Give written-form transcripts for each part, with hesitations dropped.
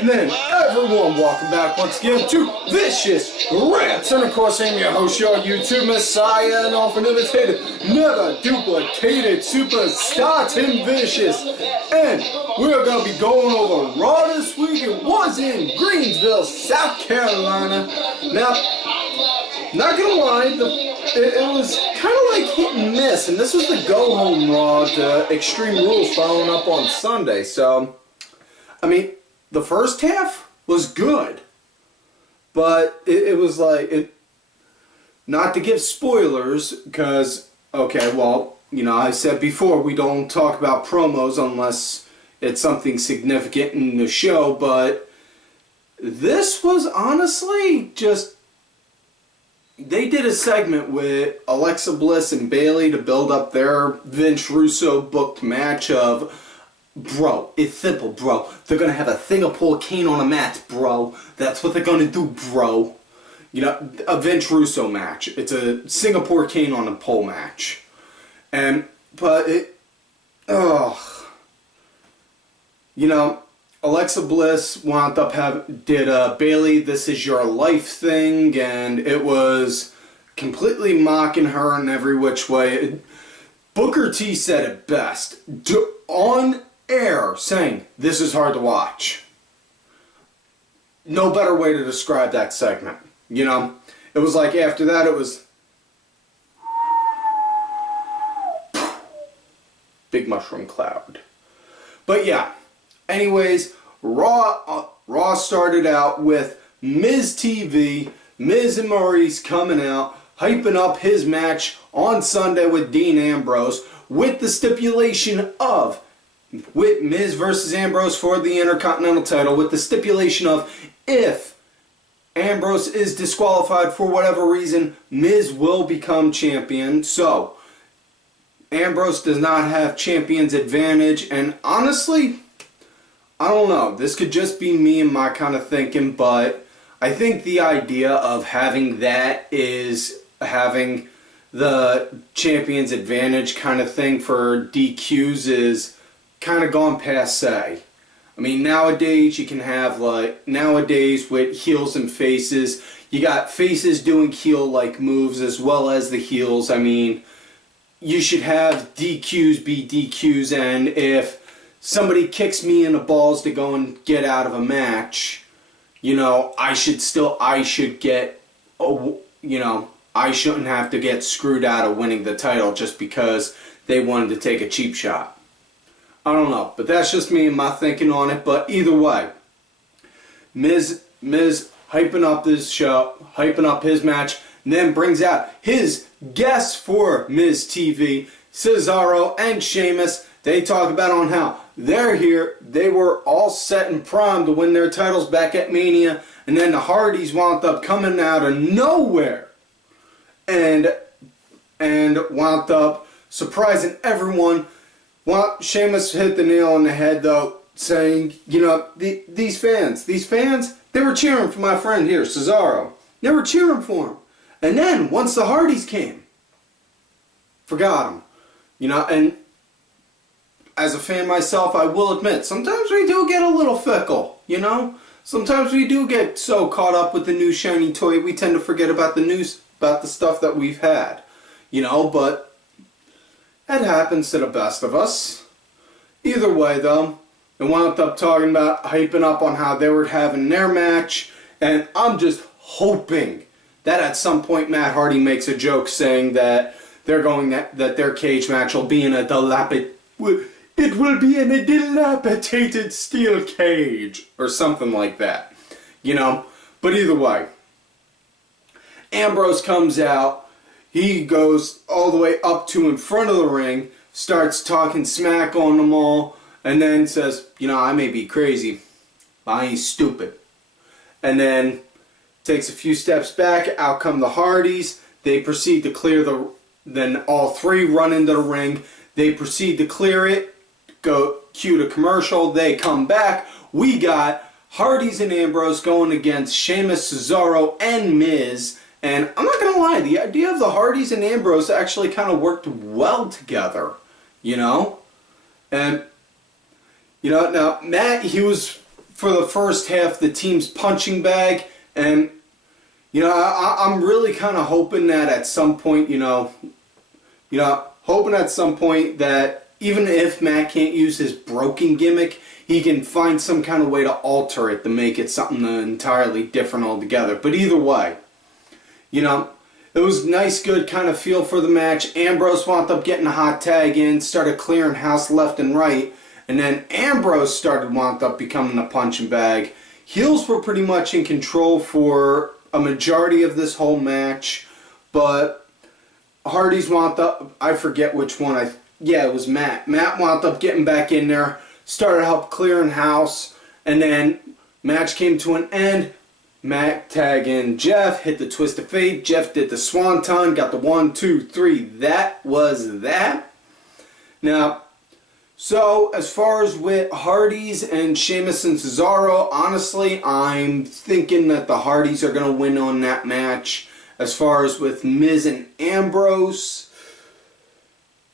evening, everyone. Welcome back once again to Vicious Rants. And of course, I'm your host, your YouTube Messiah, and often imitated, never duplicated superstar Tim Vicious. And we're going to be going over Raw this week. It was in Greenville, South Carolina. Now, not gonna lie, it was kind of like hit and miss, and this was the go-home Raw to Extreme Rules following up on Sunday. So, I mean, the first half was good, but it was like, not to give spoilers, because, okay, well, you know, I said before, we don't talk about promos unless it's something significant in the show, but this was honestly just, they did a segment with Alexa Bliss and Bayley to build up their Vince Russo booked match of, bro, it's simple, bro. They're going to have a Singapore cane on a mat, bro. That's what they're going to do, bro. You know, a Vince Russo match. It's a Singapore cane on a pole match. But you know, Alexa Bliss wound up did a Bayley This Is Your Life thing, and it was completely mocking her in every which way. Booker T said it best on air, saying, "This is hard to watch." No better way to describe that segment. You know, it was like after that it was big mushroom cloud. But yeah. Anyways, Raw started out with Miz TV, Miz and Maryse coming out, hyping up his match on Sunday with Dean Ambrose, with the stipulation of, with Miz versus Ambrose for the Intercontinental title, with the stipulation of, if Ambrose is disqualified for whatever reason, Miz will become champion. So, Ambrose does not have champion's advantage, and honestly, I don't know, this could just be me and my kind of thinking, but I think the idea of having that is having the champion's advantage kind of thing for DQs is kind of gone passe. I mean, nowadays you can have, like, nowadays with heels and faces, you got faces doing heel-like moves as well as the heels. I mean, you should have DQs be DQs, and if somebody kicks me in the balls to go and get out of a match, you know, I should get, you know, I shouldn't have to get screwed out of winning the title just because they wanted to take a cheap shot. I don't know, but that's just me and my thinking on it. But either way, Miz hyping up this show, hyping up his match, and then brings out his guests for Miz TV, Cesaro and Sheamus. They talk about on how they're here, they were all set and primed to win their titles back at Mania, and then the Hardys wound up coming out of nowhere and wound up surprising everyone. Sheamus hit the nail on the head though, saying, you know, these fans, they were cheering for my friend here, Cesaro. They were cheering for him. And then, once the Hardys came, forgot him. You know, and as a fan myself, I will admit, sometimes we do get a little fickle, you know? Sometimes we do get so caught up with the new shiny toy, we tend to forget about the news, about the stuff that we've had. You know, but that happens to the best of us. Either way, though, they wound up talking about, hyping up on how they were having their match, and I'm just hoping that at some point Matt Hardy makes a joke saying that they're going that their cage match will be in a it will be in a dilapidated steel cage or something like that, you know. But either way, Ambrose comes out. He goes all the way up to in front of the ring, starts talking smack on them all, and then says, you know, I may be crazy, but I ain't stupid. And then takes a few steps back, out come the Hardys. They proceed to clear then all three run into the ring. They proceed to clear it, go cue to commercial, they come back. We got Hardys and Ambrose going against Sheamus, Cesaro, and Miz. And I'm not going to lie, the idea of the Hardys and Ambrose actually kind of worked well together, you know? And, you know, now Matt, he was for the first half the team's punching bag, and you know, I'm really kind of hoping that at some point, hoping at some point that even if Matt can't use his broken gimmick, he can find some kind of way to alter it to make it something entirely different altogether. But either way, you know, it was nice, good kind of feel for the match. Ambrose wound up getting a hot tag in, started clearing house left and right, and then Ambrose wound up becoming a punching bag. Heels were pretty much in control for a majority of this whole match, but Hardy's wound up, I forget which one, yeah, it was Matt. Matt wound up getting back in there, started help clearing house, and then match came to an end. Matt tagged in Jeff, hit the twist of fate. Jeff did the swanton, got the 1, 2, 3. That was that. Now, so as far as with Hardys and Sheamus and Cesaro, honestly, I'm thinking that the Hardys are going to win on that match. As far as with Miz and Ambrose,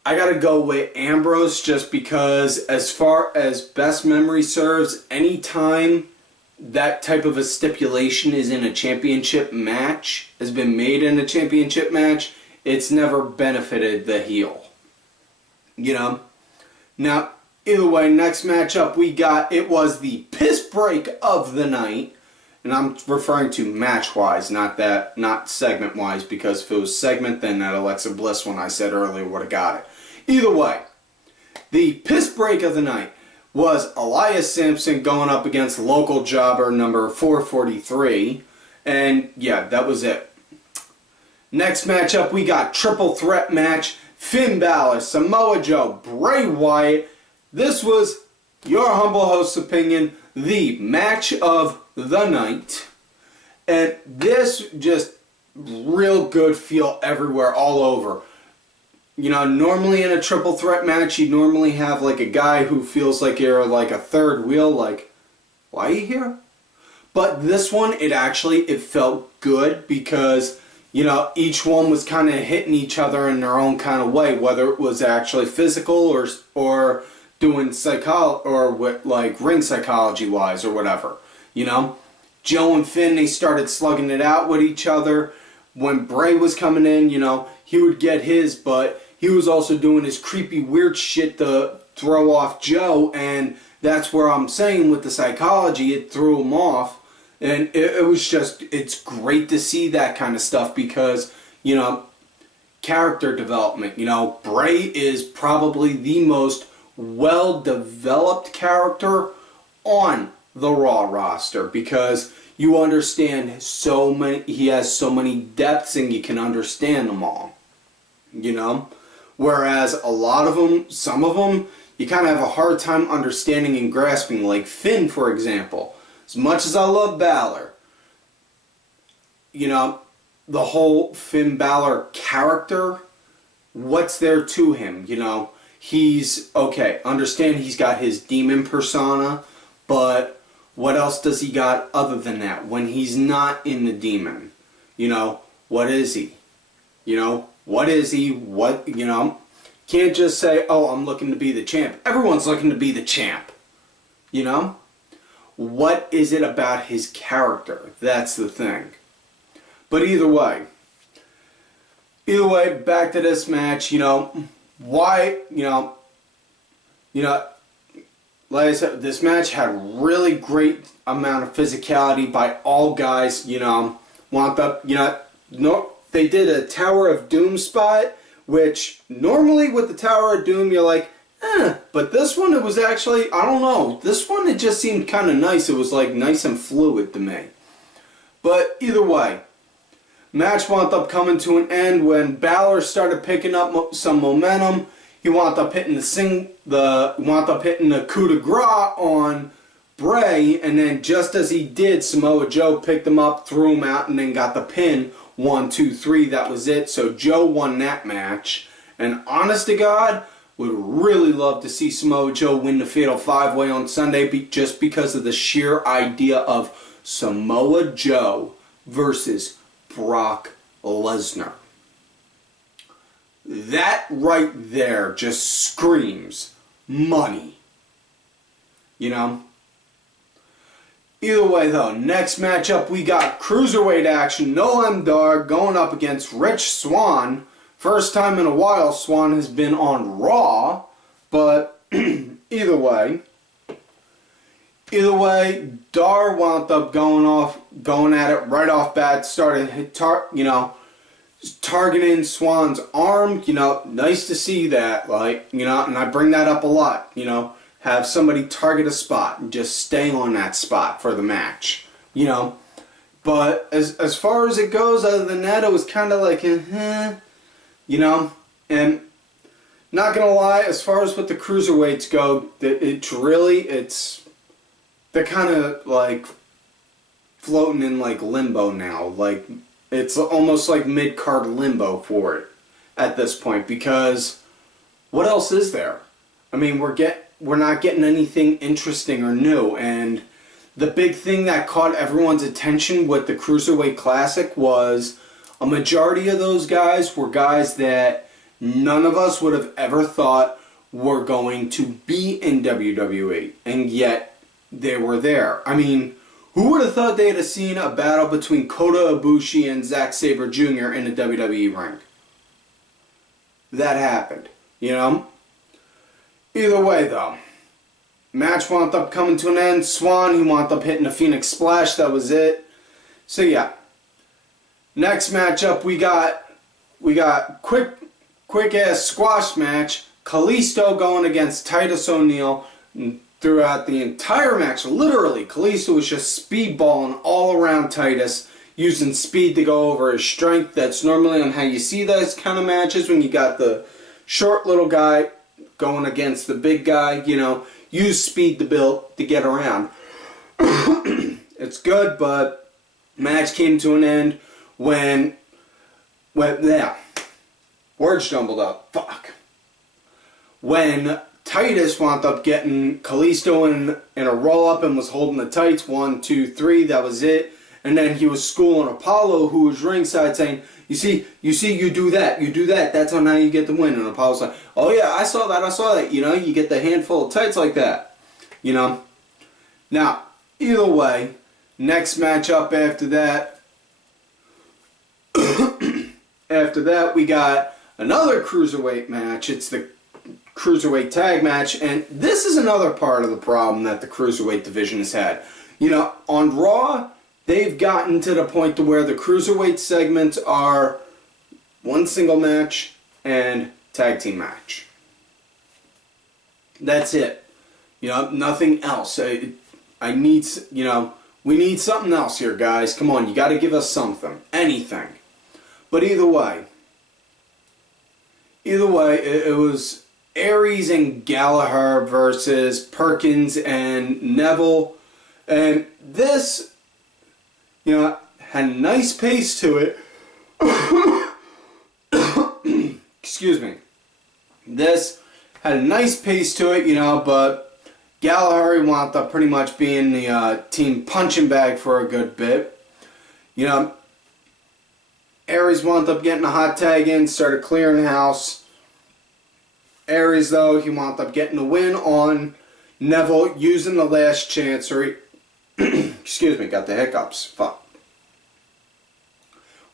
I got to go with Ambrose just because as far as best memory serves, anytime that type of a stipulation is in a championship match, has been made in a championship match, it's never benefited the heel. You know? Now, either way, next matchup we got, it was the piss break of the night. And I'm referring to match-wise, not segment-wise, because if it was segment, then that Alexa Bliss one I said earlier would have got it. Either way, the piss break of the night was Elias Samson going up against local jobber number 443. And yeah, that was it. Next matchup, we got triple threat match. Finn Balor, Samoa Joe, Bray Wyatt. This was, your humble host's opinion, the match of the night. And this just real good feel everywhere, all over. You know, normally in a triple threat match, you normally have like a guy who feels like you're like a third wheel, like, why are you here? But this one, it felt good because, you know, each one was kind of hitting each other in their own kind of way, whether it was actually physical or doing like ring psychology wise or whatever. You know, Joe and Finn, they started slugging it out with each other. When Bray was coming in, you know, he would get his, but he was also doing his creepy weird shit to throw off Joe, and that's where I'm saying with the psychology, it threw him off. And it was just, it's great to see that kind of stuff because, you know, character development. You know, Bray is probably the most well-developed character on the Raw roster because you understand so many, he has so many depths and you can understand them all. You know? Whereas a lot of them, some of them, you kind of have a hard time understanding and grasping, like Finn, for example. As much as I love Balor, you know, the whole Finn Balor character, what's there to him, you know? He's, okay, understand he's got his demon persona, but what else does he got other than that? When he's not in the demon, you know, what is he? You know, what is he? What, you know, can't just say, oh, I'm looking to be the champ. Everyone's looking to be the champ, you know? What is it about his character? That's the thing. But either way, back to this match, you know, why, you know, like I said, this match had really great amount of physicality by all guys, you know, wound up, you know, no, they did a Tower of Doom spot, which normally with the Tower of Doom, you're like, but this one, it was actually, I don't know, this one, it just seemed kind of nice. It was like nice and fluid to me. But either way, match wound up coming to an end when Balor started picking up some momentum. He wound up hitting the coup de grace on Bray, and then just as he did, Samoa Joe picked him up, threw him out, and then got the pin. 1, 2, 3, that was it. So Joe won that match. And honest to God, would really love to see Samoa Joe win the Fatal 5-Way on Sunday just because of the sheer idea of Samoa Joe versus Brock Lesnar. That right there just screams money. You know? Either way though, next matchup we got Cruiserweight action. Noam going up against Rich Swann. First time in a while Swann has been on Raw, but either way, Dar wound up going at it right off bat, started targeting Swann's arm. Nice to see that, and I bring that up a lot, have somebody target a spot and just stay on that spot for the match, But as far as it goes, other than that, it was kind of like, and not gonna lie, as far as what the cruiserweights go, they're kind of like floating in like limbo now. Like it's almost like mid-card limbo for it at this point, because what else is there? I mean, we're not getting anything interesting or new, and the big thing that caught everyone's attention with the Cruiserweight Classic was a majority of those guys were guys that none of us would have ever thought were going to be in WWE, and yet they were there. I mean, who would have thought they'd have seen a battle between Kota Ibushi and Zack Sabre Jr. in a WWE ring? That happened, Either way, though, match wound up coming to an end. Swann, he wound up hitting a Phoenix Splash. That was it. So yeah, next matchup we got quick ass squash match. Kalisto going against Titus O'Neil. Throughout the entire match, literally, Kalisto was just speedballing all around Titus, using speed to go over his strength. That's normally on how you see those kind of matches, when you got the short little guy going against the big guy, use speed to get around. It's good, but match came to an end when words jumbled up. Fuck. When Titus wound up getting Kalisto in a roll-up and was holding the tights. 1, 2, 3, that was it. And then he was schooling Apollo, who was ringside, saying, you do that, that's on how you get the win. And Apollo's like, oh yeah, I saw that, you get the handful of tights like that, Now, either way, next matchup after that, we got another Cruiserweight match. It's the Cruiserweight tag match, and this is another part of the problem that the Cruiserweight division has had. On Raw, they've gotten to the point to where the Cruiserweight segments are one single match and tag team match. That's it. Nothing else. We need something else here, guys. Come on, you got to give us something. Anything. But either way, it was Aries and Gallagher versus Perkins and Neville. And this, had a nice pace to it. Excuse me. This had a nice pace to it, but Gallagher wound up pretty much being the team punching bag for a good bit. Aries wound up getting a hot tag in, started clearing the house. Aries, though, he wound up getting the win on Neville using the last chancery. Excuse me, got the hiccups. Fuck.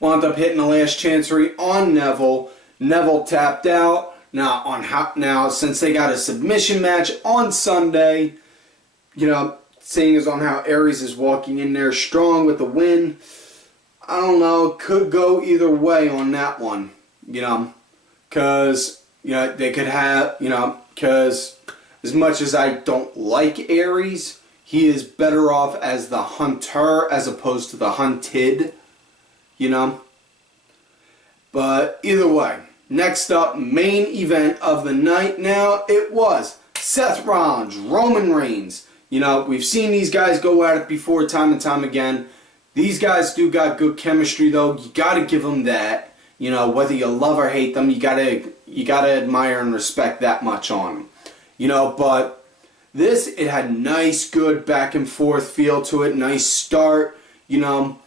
Wound up hitting the last chancery on Neville. Neville tapped out. Now, since they got a submission match on Sunday, seeing as on how Aries is walking in there strong with the win, I don't know, could go either way on that one, because they could have, because as much as I don't like Aries, he is better off as the hunter as opposed to the hunted, But either way, next up, main event of the night now, it was Seth Rollins, Roman Reigns. We've seen these guys go at it before time and time again. These guys do got good chemistry, though. You got to give them that. Whether you love or hate them, you gotta admire and respect that much on them. But this, it had nice, good back and forth feel to it. Nice start, And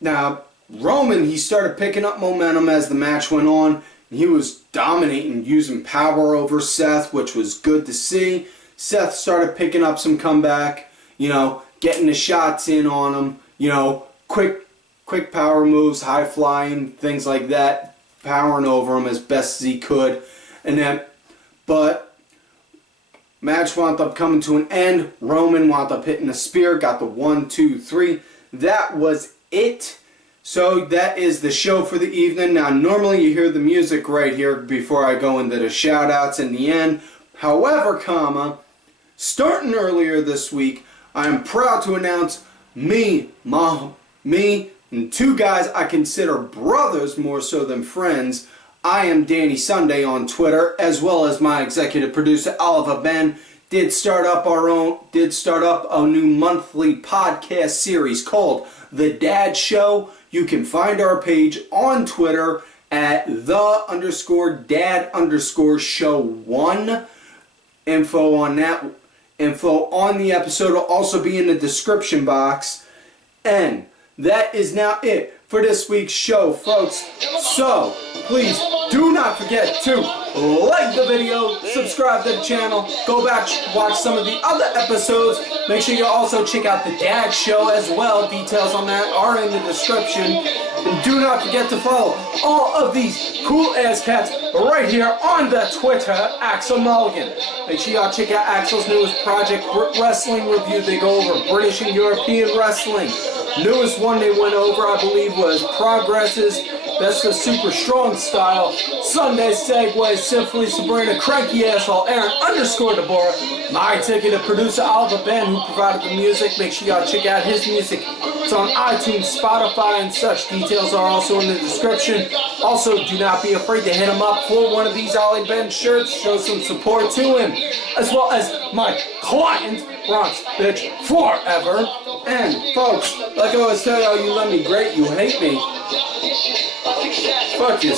now Roman, he started picking up momentum as the match went on. And he was dominating, using power over Seth, which was good to see. Seth started picking up some comeback, getting the shots in on him, you know, quick power moves, high flying, things like that, powering over him as best as he could. And then, but match wound up coming to an end. Roman wound up hitting a spear, got the 1, 2, 3. That was it. So that is the show for the evening. Now normally you hear the music right here before I go into the shout outs in the end. However, starting earlier this week, I am proud to announce me and two guys I consider brothers more so than friends. I am Danny Sunday on Twitter, as well as my executive producer Oliver Ben did start up a new monthly podcast series called The Dad Show. You can find our page on Twitter at _dad_show1. Info on the episode will also be in the description box. And that is now it for this week's show, folks. So, please do not forget to like the video, subscribe to the channel, go back, watch some of the other episodes. Make sure you also check out the Dad Show as well. Details on that are in the description. And do not forget to follow all of these cool-ass cats right here on the Twitter, Axel Mulligan. Make sure y'all check out Axel's newest project, Wrestling Review. They go over British and European wrestling. Newest one they went over, I believe, was Progresses, That's the Super Strong Style, Sunday Segway, Symphony Sabrina, Cranky Asshole, Aaron _Deborah, my executive producer Oliver Ben, who provided the music. Make sure y'all check out his music. It's on iTunes, Spotify, and such. Details are also in the description. Also, do not be afraid to hit him up for one of these Ollie Ben shirts. Show some support to him. As well as my client, Rants Bitch Forever. And, folks, like I always tell y'all, you love me great, you hate me. Fuck you.